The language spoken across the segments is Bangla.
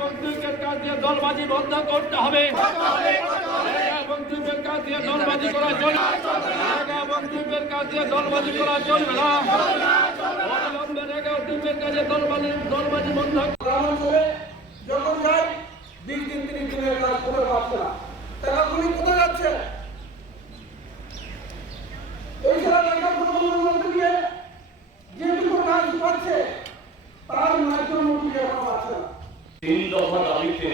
বন্দুকের কাজ দিয়ে দলবাজি বন্ধ করতে হবে। বন্দুকের কাজ দিয়ে দলবাজি করা চলবে বন্দুকের কাজ দিয়ে দলবাজি করা চলবে না। অবিলম্বে কাজে দলবাজি দলবাজি বন্ধ যখন যাই বিশ দিন তিরিশ কোথায় যাচ্ছে এই ছাড়া টাকা প্রধানমন্ত্রী দিয়ে যেটুকু কাজ পাচ্ছে তার ন্যায্য মূল্য এখনও পাচ্ছে না তিন দফা দাবিতে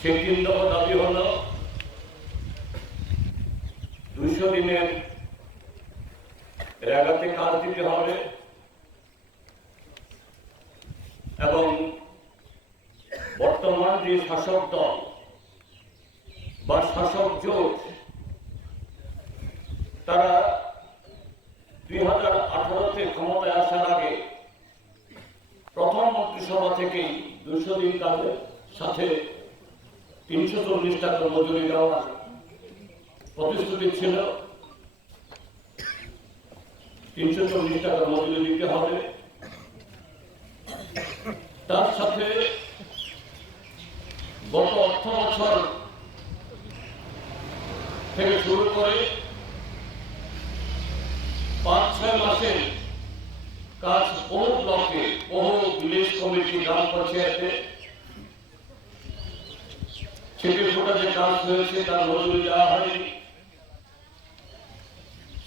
সেই তিন দফা দাবি হল দুইশো দিনের রেগাতে কাজ দিতে হবে এবং বর্তমান যে শাসক দল বা শাসক জোট, তারা দুই হাজার আঠারোতে ক্ষমতায় আসার আগে প্রথম মন্ত্রিসভা থেকেই দুশো দিন কাজের সাথে তিনশো চল্লিশ টাকা মজুরি দেওয়ার প্রতিশ্রুতি ছিল। তিনশো চল্লিশ টাকা মজুরি দিতে হবে। তার সাথে গত অর্থ বছর থেকে শুরু করে পাঁচ, ছয় মাসের কাজ বহু ব্লকে, বহু ভিলেজ কমিটি, গ্রাম পঞ্চায়েতে ছেলে ফোটা যে কাজ হয়েছে, তার মজুরি দেওয়া হয়নি।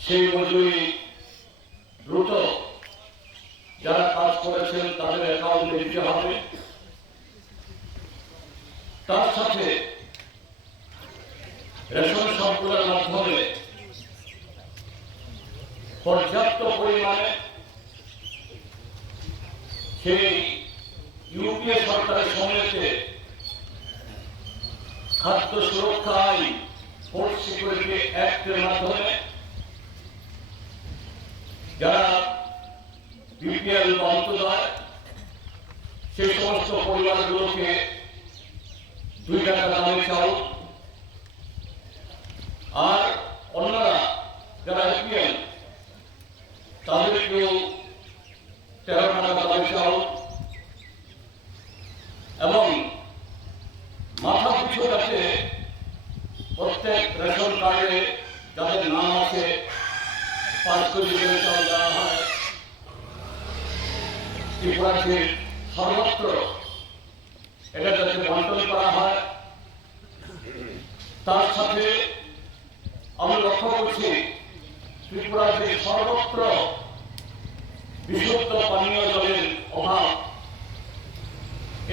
সেই মজুরি দ্রুত যারা কাজ করেছেন তাদের অ্যাকাউন্টে দিতে হবে তার সাথে রেশন সম্পূর্ণের মাধ্যমে পর্যাপ্ত পরিমাণে সেই ইউপিএ সরকারের সময়তে খাদ্য সুরক্ষা আইন ফুড সিকিউরিটি অ্যাক্টের মাধ্যমে যারা বিপিএল বা অন্তদয় সেই সমস্ত পরিবারগুলোকে দুই টাকা দামের আর অন্যরা যারা এবং মাথা পিছু কাছে প্রত্যেক যাদের নাম আছে, পাঁচ কোটি দেওয়া হয়। ত্রিপুরাকে সর্বত্র এটা যাতে বন্টন করা হয়, তার সাথে আমি লক্ষ্য করছি ত্রিপুরাতে সর্বত্র বিশুদ্ধ পানীয় জলের অভাব,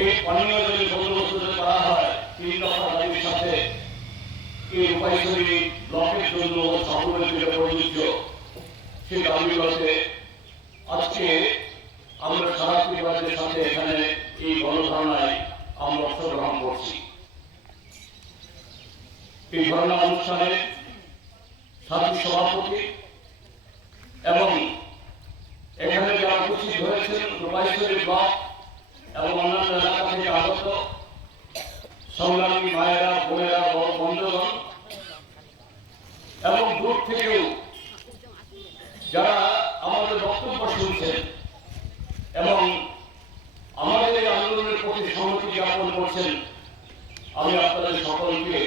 এই পানীয় জলের বন্দোবস্ত করা হয়, তিন দফা দাবির সাথে এই উপায়শরী ব্লকের জন্য সকলের প্রযোজ্য সেই দাবিগুলোতে আজকে আমরা সারা পরিবারের সাথে এখানে এই গণধারণায় আমরা অংশগ্রহণ করছি। এই অনুষ্ঠানে সাথী সভাপতি এবং এখানে যারা উপস্থিত হয়েছেন, রূপাইশ্বরী ব্লক এবং অন্যান্য এলাকা থেকে আগত সংগ্রামী মায়েরা, বোনেরা বন্ধুগণ, এবং দূর থেকেও যারা আমাদের বক্তব্য শুনছেন এবং আমাদের এই আন্দোলনের প্রতি সংহতি জ্ঞাপন করছেন আমি আপনাদের সকলকে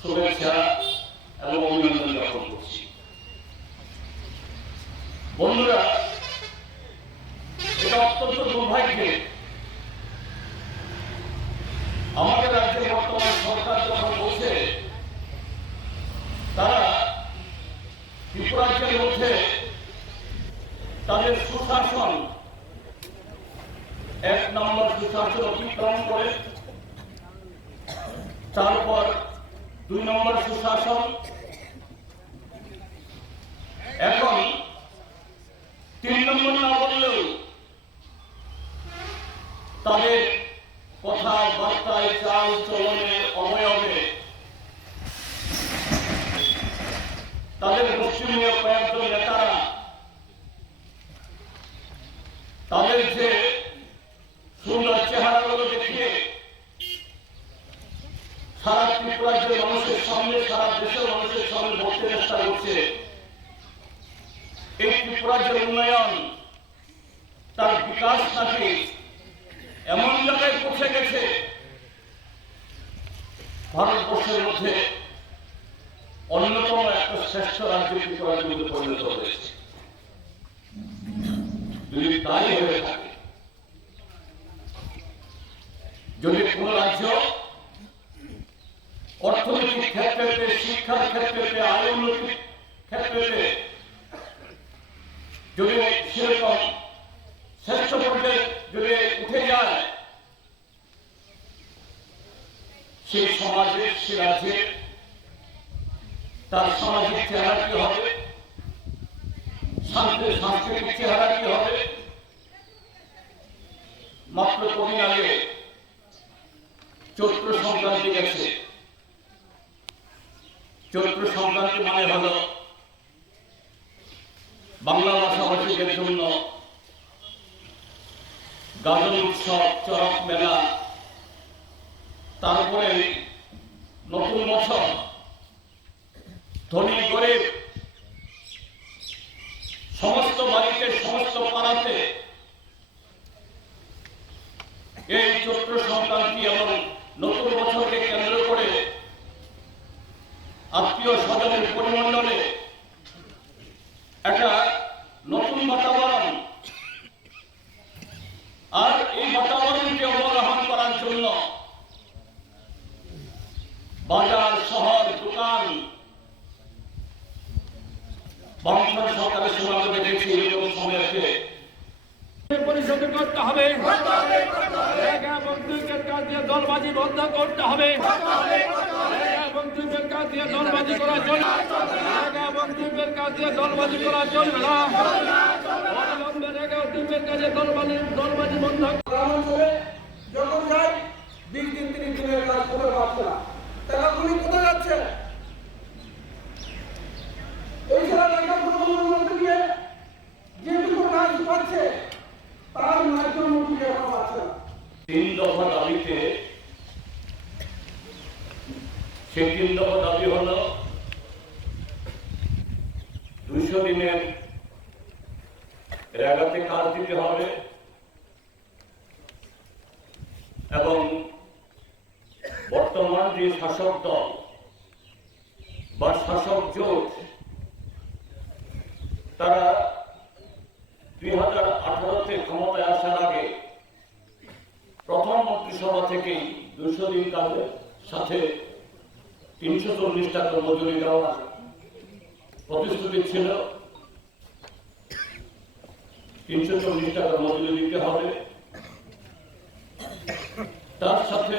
শুভেচ্ছা এবং অভিনন্দন জ্ঞাপন করছি বন্ধুরা, এটা অত্যন্ত দুর্ভাগ্যের আমাদের বর্তমান সরকার যখন বলছে, তারা ত্রিপুরাজ্যের মধ্যে তাদের সুশাসন এক নম্বর সুশাসন অতিক্রম করে, তারপর দুই নম্বর সুশাসন, এখন তিন নম্বর না বললেও তাদের কথা বার্তায় চাল চলনে অবয়বে তাদের মুসলিমীয় কয়েকজন নেতারা তাদের যে সুন্দর চেহারাগুলো দেখিয়ে সারা ত্রিপুরাজ্যের মানুষের সামনে সারা দেশের মানুষের সামনে বলতে চেষ্টা করছে এই ত্রিপুরাজ্যের উন্নয়ন তার বিকাশ নাকি এমন জায়গায় পৌঁছে গেছে ভারতবর্ষের মধ্যে অন্যতম একটা শ্রেষ্ঠ রাজনৈতিক রাজনীতি পরিণত হয়েছে। যদি তাই হয়ে যদি কোন রাজ্য অর্থনৈতিক ক্ষেত্রে, শিক্ষার ক্ষেত্রে আয় উন্নতির ক্ষেত্রে, যদি সেরকম শ্রেষ্ঠ পর্যায়ে যদি উঠে যায় সেই সমাজের সে তার সামাজিক চেহারা কি হবে? সাংস্কৃতিক চেহারা কি হবে? মাত্র কদিন আগে চৈত্র সংক্রান্তি গেছে। চৈত্র সংক্রান্তি মানে হলো বাংলা ভাষাভাষীদের জন্য গাজন উৎসব, চরক মেলা, তারপরে নতুন বছর। ধনী গরিব, সমস্ত বাড়িতে, সমস্ত পাড়াতে, এই চৈত্র সংক্রান্তি এবং নতুন বছরকে কেন্দ্র করে আত্মীয় স্বজনের পরিমণ্ডলে একটা নতুন বাতাবরণ আর এই বাতাবরণকে অবগাহন করার জন্য বাজার শহর দোকান বামফ্রন্ট সরকারের সময় আমরা দেখেছি এরকম সময়তে পরিশোধ করতে হবে। দলবাজি বন্ধ করতে হবে। দুইকের কাজ দিয়ে দলবাজি করা চলবে দুইকের কাজ দিয়ে দলবাজি করা চলবে না। দলবাজি বন্ধ গ্রামাঞ্চলে যখন যাই বিশ দিন তিরিশ দিনের কাজ করে পাচ্ছে না টাকাগুলি কোথায় যাচ্ছে এই সারা লেখাপড়াগুলোর মধ্যে দিয়ে যেটুকু কাজ পাচ্ছে তার ন্যায্য মূল্য এখন পাচ্ছে না তিন দফা দাবিতে সেই তিন দফা দাবি হল দুইশো দিনের রেগাতে কাজ দিতে হবে। এবং বর্তমান যে শাসক দল বা শাসক জোট, তারা দুই হাজার আঠারোতে ক্ষমতায় আসার আগে প্রথম মন্ত্রিসভা থেকেই দুশো দিন কাজের সাথে তিনশো চল্লিশ টাকা মজুরি দেওয়ার প্রতিশ্রুতি ছিল। তিনশো চল্লিশ টাকা মজুরি দিতে হবে। তার সাথে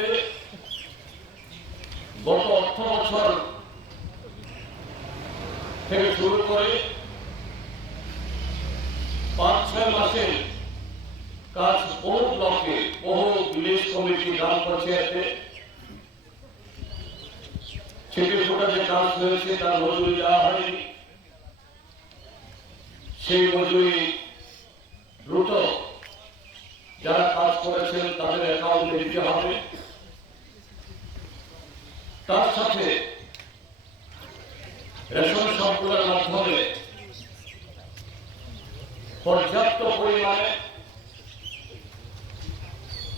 গত অর্থ বছর থেকে শুরু করে পাঁচ ছয় মাসের কাজ বহু ব্লকে, বহু ভিলেজ কমিটি, গ্রাম পঞ্চায়েতে ছেলে ফোটা যে কাজ হয়েছে, তার মজুরি দেওয়া হয়নি। সেই মজুরি দ্রুত যারা কাজ করেছেন তাদের অ্যাকাউন্টে দিতে হবে। তার সাথে রেশন সম্পূর্ণের মাধ্যমে পর্যাপ্ত পরিমাণে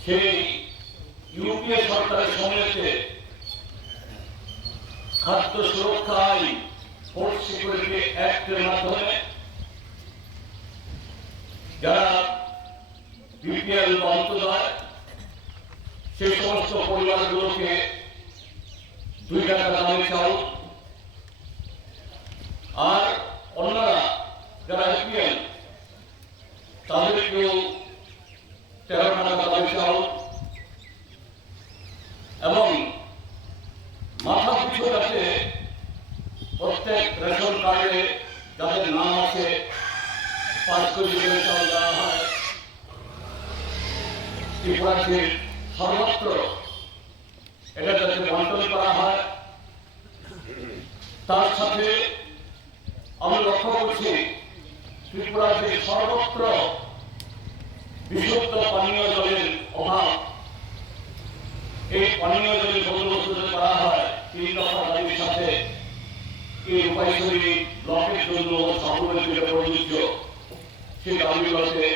সেই ইউপিএ সরকারের সময়তে খাদ্য সুরক্ষা আইন ফুড সিকিউরিটি অ্যাক্টের মাধ্যমে যারা বিপিএল বা অন্তদয় সেই সমস্ত পরিবারগুলোকে দুই টাকা দামে চাল আর অন্যরা যারা এপিএল তাদেরকেও তেরো টাকা দামে চাল এবং মাথা পিছু যাতে প্রত্যেক রেশন কার্ডে যাদের নাম আছে পাঁচ সাথে পানীয় জলের অভাব, এই পানীয় জলের বন্দোবস্ত করা হয় তিন সাথে এই ব্লকের জন্য প্রযোজ্য সেই দাবিগুলোতে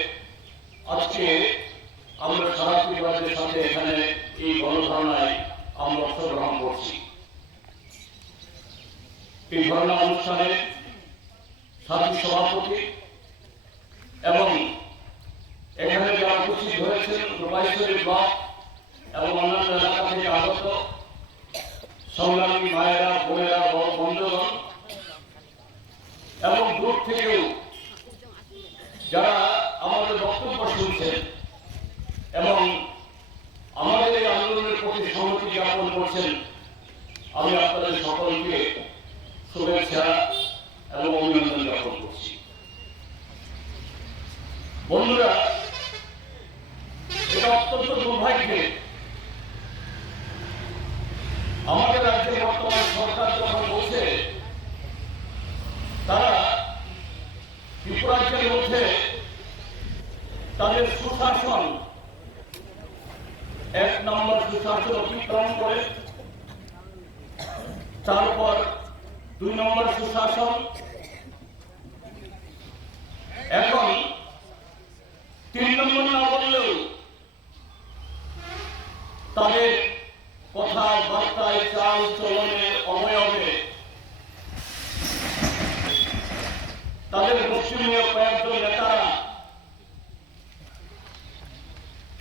আজকে আমরা সারা পরিবারের সাথে এখানে এই গণধারণায় আমরা অংশগ্রহণ করছি। এই ধরনা অনুষ্ঠানে সাথী সভাপতি এবং এখানে যারা উপস্থিত হয়েছেন, রূপাইশ্বরী ব্লক এবং অন্যান্য এলাকা থেকে আগত সংগ্রামী মায়েরা, বোনেরা, বন্ধুগণ, এবং দূর থেকেও যারা আমাদের বক্তব্য শুনছেন এবং আমাদের এই আন্দোলনের প্রতি সম্মতি জ্ঞাপন করছেন, আমি আপনাদের সকলকে শুভেচ্ছা এবং অভিনন্দন জ্ঞাপন করছি। বন্ধুরা, এটা অত্যন্ত দুর্ভাগ্যের আমাদের রাজ্যের বর্তমান সরকার যখন বলছে, তারা মধ্যে তাদের সুশাসন, এক নম্বর সুশাসন অতিক্রম করে, তারপর দুই নম্বর সুশাসন এখন তিন নম্বর না বললেও তাদের কথা বার্তায় চাল চলনে অবয়বে তাদের মুসলিমীয় কয়েকজন নেতারা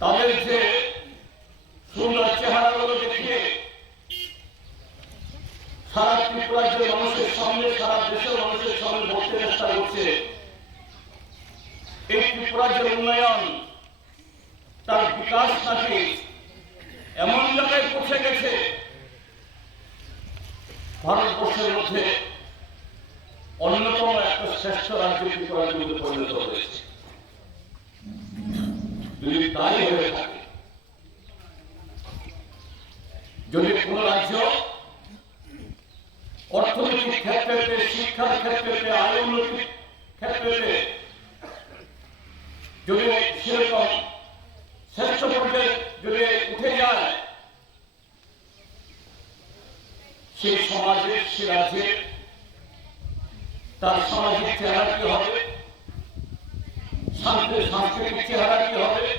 তাদের যে সুন্দর চেহারাগুলো দেখিয়ে সারা ত্রিপুরাজ্যের মানুষের সামনে সারা দেশের মানুষের সামনে বলতে চেষ্টা করছে এই ত্রিপুরাজ্যের উন্নয়ন তার বিকাশ নাকি এমন জায়গায় পৌঁছে গেছে, ভারতবর্ষের মধ্যে অন্যতম একটা শ্রেষ্ঠ ত্রিপুরার মধ্যে পরিণত হয়েছে। যদি তাই হয়ে থাকে, যদি কোন রাজ্য অর্থনৈতিক ক্ষেত্রে শিক্ষার ক্ষেত্রে আয় উন্নতির ক্ষেত্রে যদি সেরকম শ্রেষ্ঠ পর্যায়ে যদি উঠে যায় সেই সমাজে সে রাজ্যে তার সামাজিক চেহারা কি হবে? সাংস্কৃতিক চেহারা কি হবে?